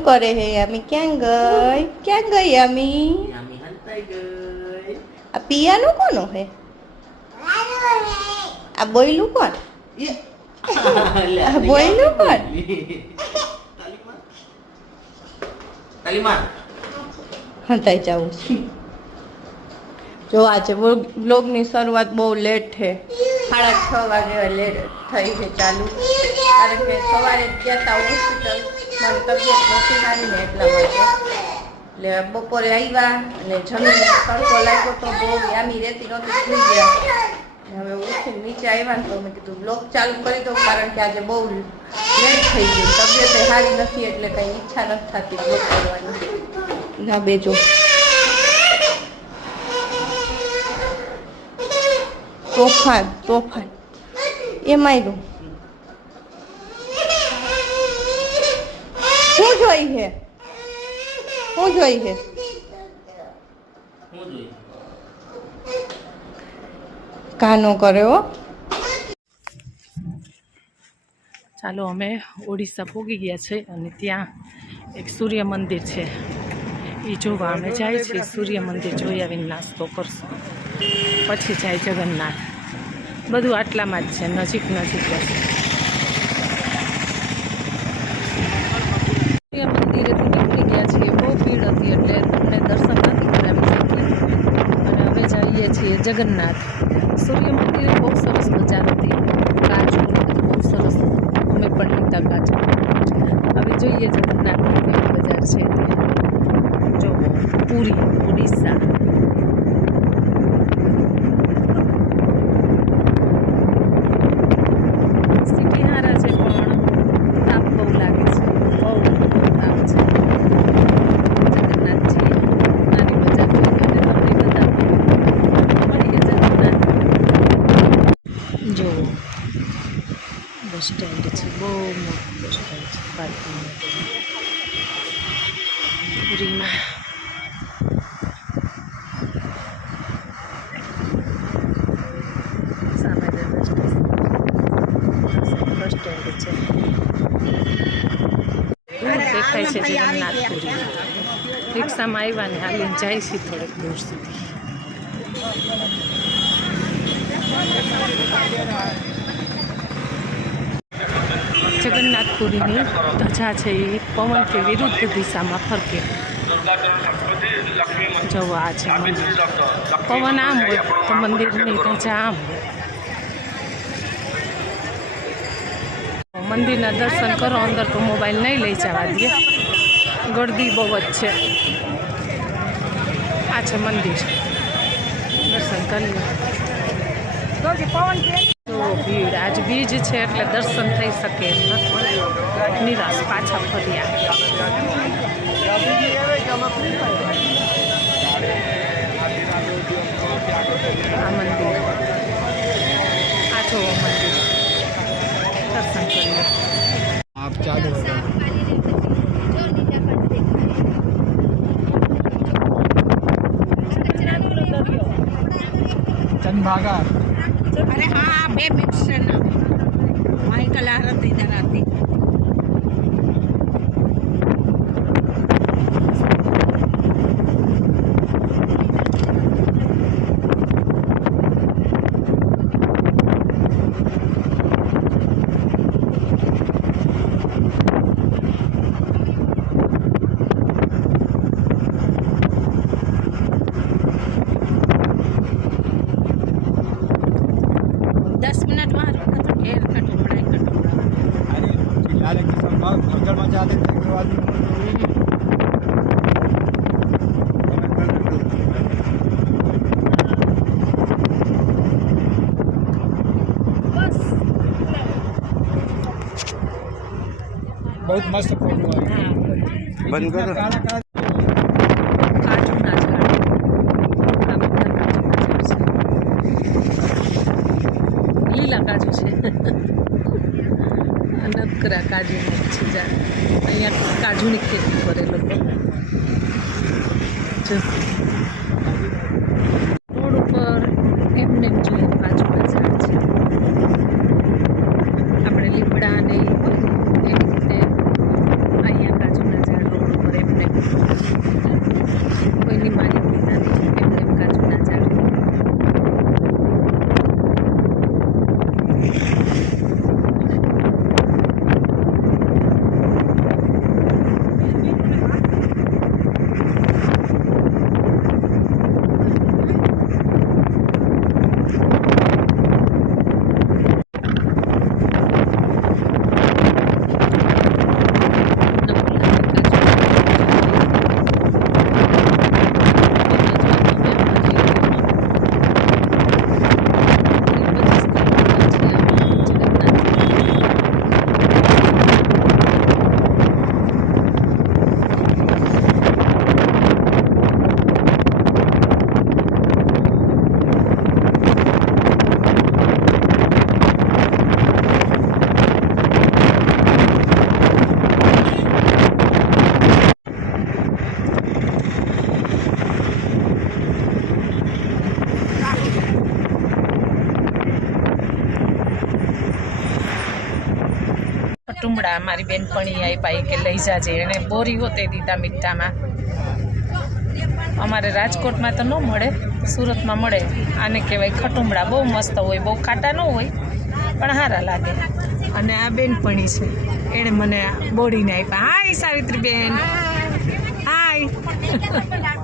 શું કરે હે યામી? ક્યાં ગઈ? ક્યાં ગઈ યામી? યામી હંતાઈ ગઈ. આ પિયાનું કોનું હે? આ બોયલું કોણ? આ બોયલું કોણ? તાલીમાન હંતાઈ જાવું છે. જો આજે બ્લોગની શરૂઆત બહુ લેટ છે. 6:30 વાગે લેટ થઈ છે ચાલુ, કારણ કે સવારે ગયા હતા હોસ્પિટલ, મારી તબિયત નહોતી સારી ને એટલા માટે. એટલે બપોરે આવ્યા અને જમીને તડકો લાગ્યો તો બહુ યામી રહેતી નહોતી, સુઈ ગયા. હવે ઉઠીને નીચે આવ્યા ને તો મેં કીધું બ્લોગ ચાલુ કરી દઉં, કારણ કે આજે બહુ લેટ થઈ ગયું. તબિયત સારી નથી એટલે કંઈ ઈચ્છા નથી થતી બ્લોગ કરવાની. ના બેજો તોફાન એ માર્યું. શું જોઈ છે? શું જોઈ છે? કાનો કરે હો. ચાલો અમે ઓડિશા પહોંચી ગયા છે અને ત્યાં એક સૂર્ય મંદિર છે, એ જોવા અમે જાય છે. સૂર્ય મંદિર જોઈ આવીને નાસ્તો કરશું, પછી જાય જગન્નાથ. બધું આટલામાં જ છે, નજીક નજીક જ. સૂર્ય મંદિરેથી નીકળી ગયા છીએ, બહુ ભીડ હતી એટલે તમને દર્શન નથી કરાવી શકીએ. અને હવે જઈએ છીએ જગન્નાથ. સૂર્ય મંદિરે બહુ સરસ મજા હતી, કાચું બધું બહુ સરસ. અમે પણ લીધા કાચું. હવે જોઈએ જગન્નાથની કેવી બજાર છે તે. જો પુરી, ઓડિશા. સિટી હારા છે પણ તાપ બહુ લાગે છે, બહુ તાપ છે. જગન્નાથજી નાની બજાર જોઈ અને તમને બતાવો. મળી ગયા જગન્નાથ. જો બસ સ્ટેન્ડ છે, બહુ મોટું બસ સ્ટેન્ડ છે પાર્કિંગ માટે. પુરીમાં સામે રેલવે સ્ટેશન, બસ સ્ટેન્ડ છે. દેખાય છે જગન્નાથપુરી. રિક્ષામાં આવ્યા ને હાલીને જાય છે થોડેક દૂર સુધી. જગન્નાથપુરીની ધજા છે એ પવનથી વિરુદ્ધ દિશામાં ફરકે. જવો આ છે મંદિર. પવન આમ હોય તો મંદિરની ધજા આમ હોય. મંદિરના દર્શન કરો, અંદર તો મોબાઈલ નહીં લઈ જવા દે, ગળદી બહુ જ છે. આ છે મંદિર, દર્શન કરી લો. ભીડ, આજ બીજ છે એટલે દર્શન થઈ શકે એમ નથી. નિરાશ પાછા ફર્યા. આ મંદિર, આ જો મંદિર, દર્શન કરી લો. आप चालू हो गए चंदभागा। अरे हाँ बे मिक्स है ना, वहीं कला रत इधर आती। बहुत मस्त फोटो है। बंद करो। કાજુના ઝાડ, આ બધા કાજુના ઝાડ છે. લીલા કાજુ છે, નકરા કાજુના છે ઝાડ. અહીંયા કાજુની ખેતી કરે લોકો. રોડ ઉપર એમને એમ જોઈએ કાજુના ઝાડ છે. આપણે લીમડા ને એવી રીતે અહીંયા કાજુના ઝાડ ટુમડા મારી બેનપણી આપ્યા કે લઈ જાજે, એને બોરી હોતે દીધા મીઠામાં. અમારે રાજકોટમાં તો ન મળે, સુરતમાં મળે. આને કહેવાય ખટુમડા. બહુ મસ્ત હોય, બહુ ખાટા ન હોય પણ સારા લાગે. અને આ બેનપણી છે, એણે મને બોરીને આપ્યા. હાય સાવિત્રી બેન, હાય.